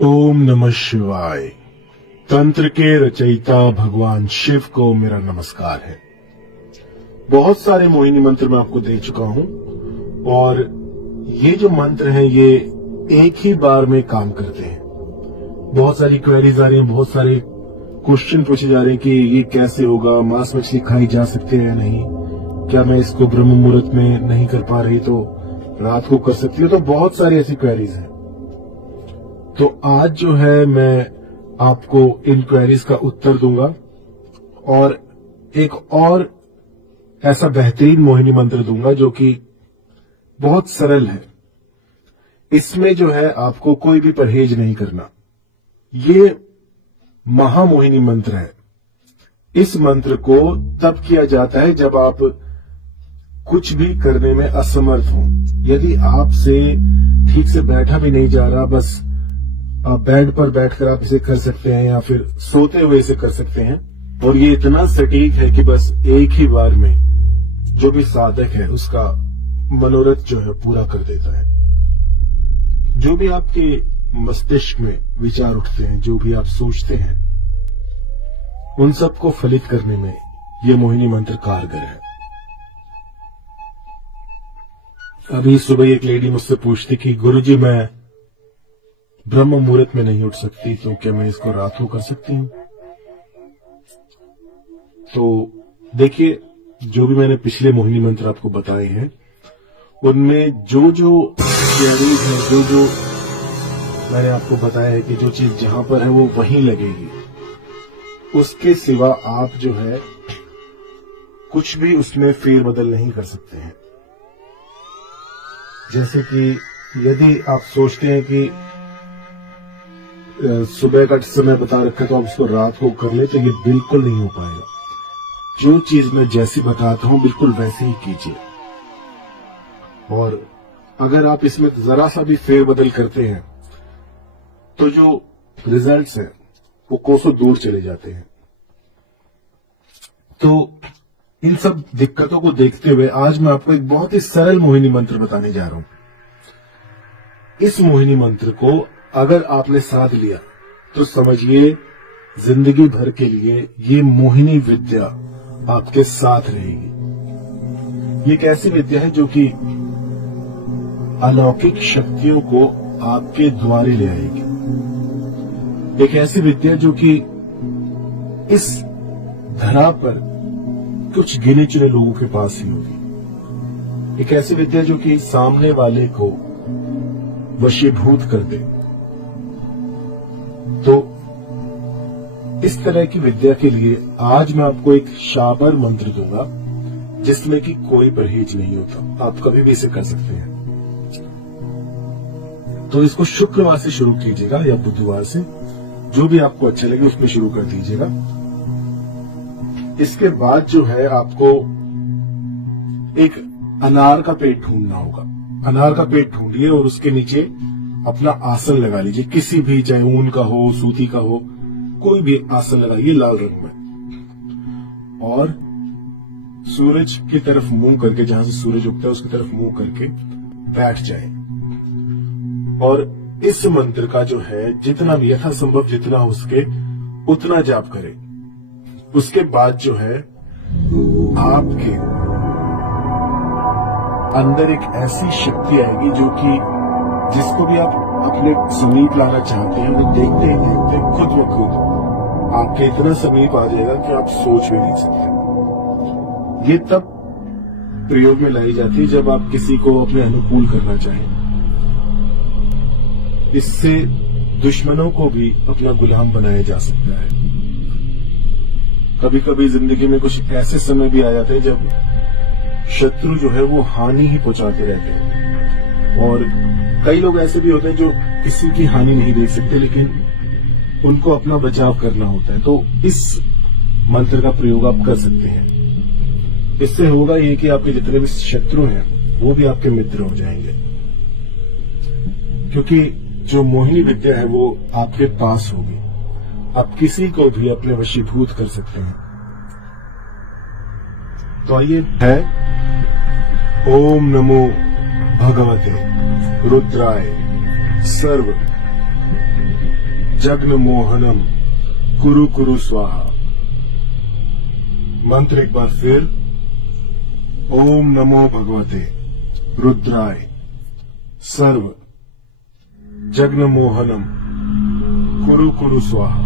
ओम नमः शिवाय। तंत्र के रचयिता भगवान शिव को मेरा नमस्कार है। बहुत सारे मोहिनी मंत्र मैं आपको दे चुका हूं और ये जो मंत्र हैं ये एक ही बार में काम करते हैं। बहुत सारी क्वेरीज आ रही हैं, बहुत सारे क्वेश्चन पूछे जा रहे हैं कि ये कैसे होगा, मांस मछली खाई जा सकते हैं या नहीं, क्या मैं इसको ब्रह्म मुहूर्त में नहीं कर पा रही तो रात को कर सकती हूँ। तो बहुत सारी ऐसी क्वेरीज हैं। तो आज जो है मैं आपको इन क्वेरीज का उत्तर दूंगा और एक और ऐसा बेहतरीन मोहिनी मंत्र दूंगा जो कि बहुत सरल है। इसमें जो है आपको कोई भी परहेज नहीं करना। ये महामोहिनी मंत्र है। इस मंत्र को तब किया जाता है जब आप कुछ भी करने में असमर्थ हो। यदि आपसे ठीक से बैठा भी नहीं जा रहा, बस आप बेड पर बैठकर आप इसे कर सकते हैं या फिर सोते हुए इसे कर सकते हैं। और ये इतना सटीक है कि बस एक ही बार में जो भी साधक है उसका मनोरथ जो है पूरा कर देता है। जो भी आपके मस्तिष्क में विचार उठते हैं, जो भी आप सोचते हैं, उन सबको फलित करने में ये मोहिनी मंत्र कारगर है। अभी सुबह एक लेडी मुझसे पूछती कि गुरुजी मैं ब्रह्म मुहूर्त में नहीं उठ सकती, तो क्या मैं इसको रात को कर सकती हूँ? तो देखिए, जो भी मैंने पिछले मोहिनी मंत्र आपको बताए हैं उनमें जो जो क्वेरीज है, जो जो मैंने आपको बताया है कि जो चीज जहां पर है वो वहीं लगेगी। उसके सिवा आप जो है कुछ भी उसमें फेरबदल नहीं कर सकते हैं। जैसे कि यदि आप सोचते हैं कि सुबह का समय बता रखा है तो आप उसको रात को कर ले, तो ये बिल्कुल नहीं हो पाएगा। जो चीज मैं जैसी बताता हूं बिल्कुल वैसे ही कीजिए। और अगर आप इसमें जरा सा भी फेरबदल करते हैं तो जो रिजल्ट्स हैं वो कोसों दूर चले जाते हैं। तो इन सब दिक्कतों को देखते हुए आज मैं आपको एक बहुत ही सरल मोहिनी मंत्र बताने जा रहा हूं। इस मोहिनी मंत्र को अगर आपने साध लिया तो समझिए जिंदगी भर के लिए ये मोहिनी विद्या आपके साथ रहेगी। ये एक ऐसी विद्या है जो कि अलौकिक शक्तियों को आपके द्वारे ले आएगी। एक ऐसी विद्या जो कि इस धरा पर कुछ गिने चुने लोगों के पास ही होगी। एक ऐसी विद्या जो कि सामने वाले को वशीभूत कर दे। तो इस तरह की विद्या के लिए आज मैं आपको एक शाबर मंत्र दूंगा जिसमें कि कोई परहेज नहीं होता। आप कभी भी इसे कर सकते हैं। तो इसको शुक्रवार से शुरू कीजिएगा या बुधवार से, जो भी आपको अच्छा लगे उसमें शुरू कर दीजिएगा। इसके बाद जो है आपको एक अनार का पेट ढूंढना होगा। अनार का पेट ढूंढिए और उसके नीचे अपना आसन लगा लीजिए, किसी भी, चाहे ऊन का हो, सूती का हो, कोई भी आसन लगाइए लाल रंग में। और सूरज की तरफ मुंह करके, जहां से सूरज उगता है उसकी तरफ मुंह करके बैठ जाए। और इस मंत्र का जो है जितना भी यथासंभव जितना हो सके उतना जाप करें। उसके बाद जो है आपके अंदर एक ऐसी शक्ति आएगी जो कि जिसको भी आप अपने समीप लाना चाहते हैं वो देखते ही देखते खुद ब खुद आपके इतना समीप आ जाएगा कि आप सोच भी नहीं सकते। ये तब प्रयोग में लाई जाती है जब आप किसी को अपने अनुकूल करना चाहें। इससे दुश्मनों को भी अपना गुलाम बनाया जा सकता है। कभी कभी जिंदगी में कुछ ऐसे समय भी आ जाते हैं जब शत्रु जो है वो हानि ही पहुंचाते रहते हैं। और कई लोग ऐसे भी होते हैं जो किसी की हानि नहीं देख सकते लेकिन उनको अपना बचाव करना होता है। तो इस मंत्र का प्रयोग आप कर सकते हैं। इससे होगा ये कि आपके जितने भी शत्रु हैं वो भी आपके मित्र हो जाएंगे, क्योंकि जो मोहिनी विद्या है वो आपके पास होगी। आप किसी को भी अपने वशीभूत कर सकते हैं। तो आइए है ओम नमो भगवते रुद्राय सर्व जग्न मोहनम कुरु कुरु स्वाहा। मंत्र एक बार फिर, ओम नमो भगवते रुद्राय सर्व जग्न मोहनम कुरु कुरु स्वाहा।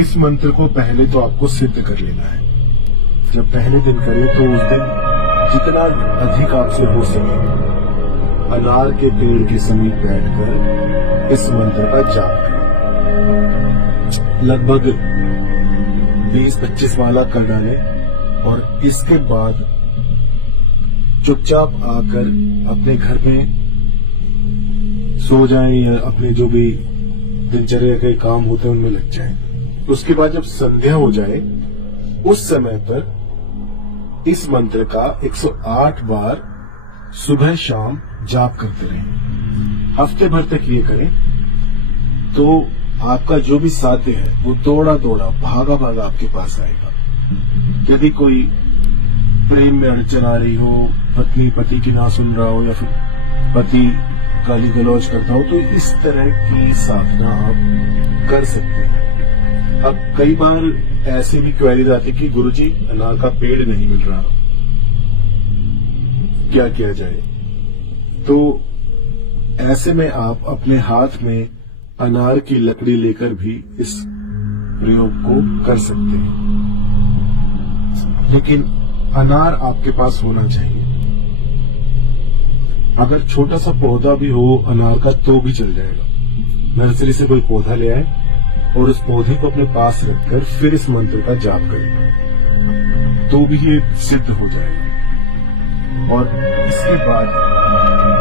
इस मंत्र को पहले तो आपको सिद्ध कर लेना है। जब पहले दिन करें तो उस दिन जितना अधिक आपसे हो सके अनार के पेड़ के समीप बैठकर इस मंत्र का जाप करें। लगभग 20-25 माला कर डालें और इसके बाद चुपचाप आकर अपने घर में सो जाएं या अपने जो भी दिनचर्या के काम होते हैं उनमें लग जाएं। उसके बाद जब संध्या हो जाए उस समय पर इस मंत्र का 108 बार सुबह शाम जाप करते रहें। हफ्ते भर तक ये करें तो आपका जो भी साध्य है वो दौड़ा दौड़ा भागा भागा आपके पास आएगा। यदि कोई प्रेम में अड़चन आ रही हो, पत्नी पति की ना सुन रहा हो या फिर पति गाली गलौज करता हो, तो इस तरह की साधना आप कर सकते हैं। अब कई बार ऐसे भी क्वेरीज आती कि गुरुजी अनार का पेड़ नहीं मिल रहा, क्या किया जाए? तो ऐसे में आप अपने हाथ में अनार की लकड़ी लेकर भी इस प्रयोग को कर सकते हैं, लेकिन अनार आपके पास होना चाहिए। अगर छोटा सा पौधा भी हो अनार का तो भी चल जाएगा। नर्सरी से कोई पौधा ले आए और उस पौधे को अपने पास रखकर फिर इस मंत्र का जाप करें तो भी ये सिद्ध हो जाएगा। और इसके बाद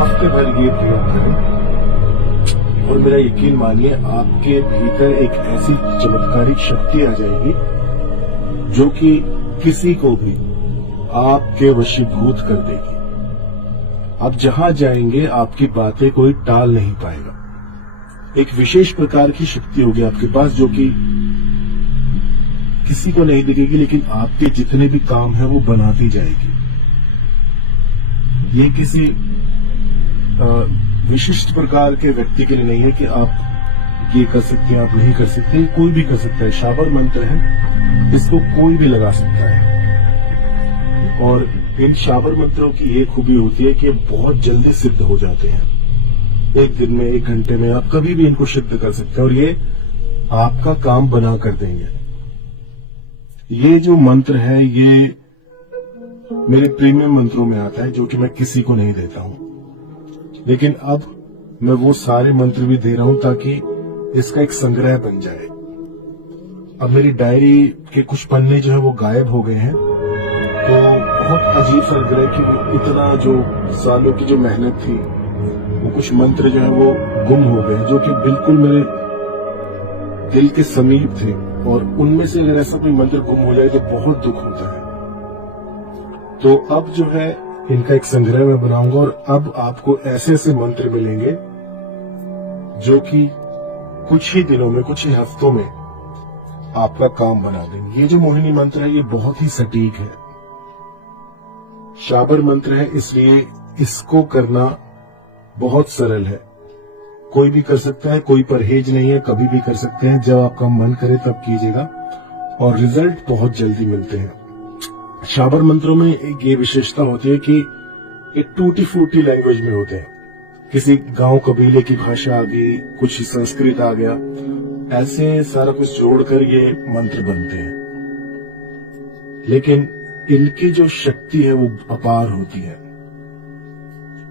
हफ्ते भर ये प्रयोग करें और मेरा यकीन मानिए आपके भीतर एक ऐसी चमत्कारिक शक्ति आ जाएगी जो कि किसी को भी आपके वशीभूत कर देगी। आप जहां जाएंगे आपकी बातें कोई टाल नहीं पाएगा। एक विशेष प्रकार की शक्ति होगी आपके पास जो कि किसी को नहीं दिखेगी, लेकिन आपके जितने भी काम है वो बनाती जाएगी। ये किसी विशिष्ट प्रकार के व्यक्ति के लिए नहीं है कि आप ये कर सकते हैं, आप नहीं कर सकते, कोई भी कर सकता है। शाबर मंत्र है, इसको कोई भी लगा सकता है। और इन शाबर मंत्रों की ये खूबी होती है कि ये बहुत जल्दी सिद्ध हो जाते हैं। एक दिन में, 1 घंटे में आप कभी भी इनको सिद्ध कर सकते हैं और ये आपका काम बना कर देंगे। ये जो मंत्र है ये मेरे प्रीमियम मंत्रों में आता है जो कि मैं किसी को नहीं देता हूं, लेकिन अब मैं वो सारे मंत्र भी दे रहा हूं ताकि इसका एक संग्रह बन जाए। अब मेरी डायरी के कुछ पन्ने जो है वो गायब हो गए हैं, तो बहुत अजीब सा लग रहा है कि इतना जो सालों की जो मेहनत थी वो कुछ मंत्र जो है वो गुम हो गए जो कि बिल्कुल मेरे दिल के समीप थे, और उनमें से अगर ऐसा कोई मंत्र गुम हो जाए तो बहुत दुख होता है। तो अब जो है इनका एक संग्रह मैं बनाऊंगा और अब आपको ऐसे ऐसे मंत्र मिलेंगे जो कि कुछ ही दिनों में, कुछ ही हफ्तों में आपका काम बना देंगे। ये जो मोहिनी मंत्र है ये बहुत ही सटीक है, शाबर मंत्र है, इसलिए इसको करना बहुत सरल है। कोई भी कर सकता है, कोई परहेज नहीं है, कभी भी कर सकते हैं। जब आपका मन करे तब कीजिएगा और रिजल्ट बहुत जल्दी मिलते हैं। शाबर मंत्रों में एक ये विशेषता होती है कि ये टूटी फूटी लैंग्वेज में होते हैं। किसी गांव कबीले की भाषा आ गई, कुछ संस्कृत आ गया, ऐसे सारा कुछ जोड़कर ये मंत्र बनते हैं, लेकिन इनकी जो शक्ति है वो अपार होती है।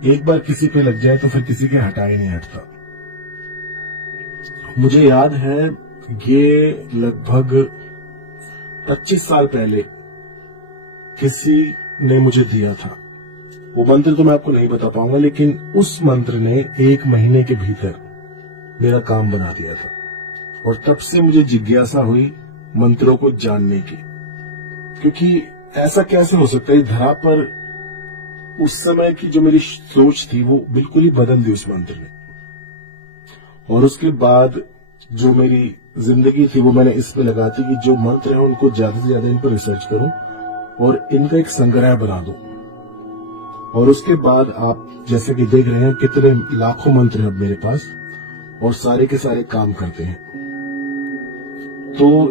एक बार किसी पे लग जाए तो फिर किसी के हटा ही नहीं हटता। मुझे याद है ये लगभग 25 साल पहले किसी ने मुझे दिया था। वो मंत्र तो मैं आपको नहीं बता पाऊंगा, लेकिन उस मंत्र ने 1 महीने के भीतर मेरा काम बना दिया था। और तब से मुझे जिज्ञासा हुई मंत्रों को जानने की, क्योंकि ऐसा कैसे हो सकता है। धरा पर उस समय की जो मेरी सोच थी वो बिल्कुल ही बदल दी उस मंत्र ने, और उसके बाद जो मेरी जिंदगी थी वो मैंने इस पे लगाती कि जो मंत्र है उनको ज्यादा से ज्यादा इन पर रिसर्च करूं और इनका एक संग्रह बना दूं। और उसके बाद आप जैसे कि देख रहे हैं कितने लाखों मंत्र हैं अब मेरे पास, और सारे के सारे काम करते हैं। तो